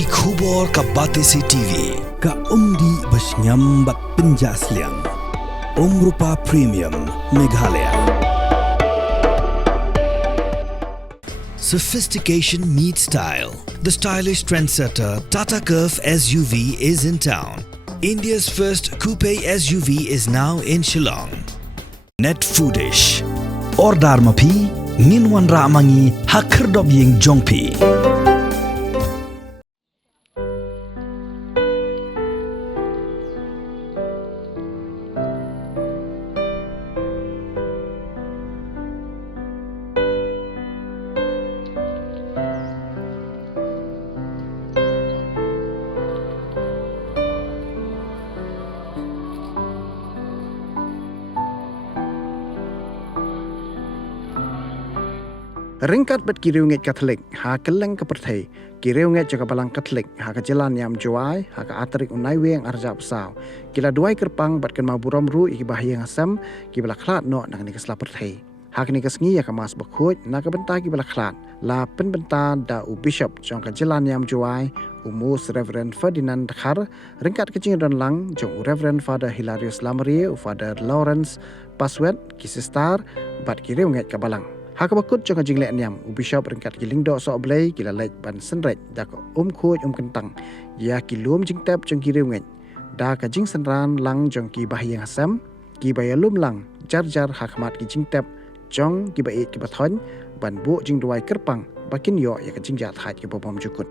ki khubor ka Batesi TV. Ka umdi basnyam bak penjaslian. Rupa Premium Meghalaya. Sophistication meets style. The stylish trendsetter Tata Curve SUV is in town. India's first coupe SUV is now in Shillong. Net Foodish. Ordar mapi, minwan ramangi hakerdob ying jongpi. Ringkat bet kiriunget Katolik ha keleng ke perthai kiriunget jaga balang Katolik ha ke jalan yam juai ha ke atrik unai weng arjap saw kila duai kerpang bat ken maburam ru iki bahaya ngasam ki bala khlat no nang ni kesla perthai ha ke ni kesngi ya ke mas bakhut na ke benta ki bala khlat la pen benta da u bishop jong ke jalan yam juai umus Reverend Ferdinand Khar ringkat kecing dan lang jong Reverend Father Hilarius Lamrie Father Lawrence Paswet kisistar bat kiriunget ke balang Hak bakut jong jing lek niam bishop ringkat giling do so blai kila lek ban senret da ko khoj kentang ya kilum jing tap jong kiriu ngej da ka jing senran lang jong ki bahyang hasam ki bayalum lang jar hakmat ki jing tap jong ki bai ki bathon ban bu jing duai kerpang bakin yo ya ka jing jat hat ki bopom jukut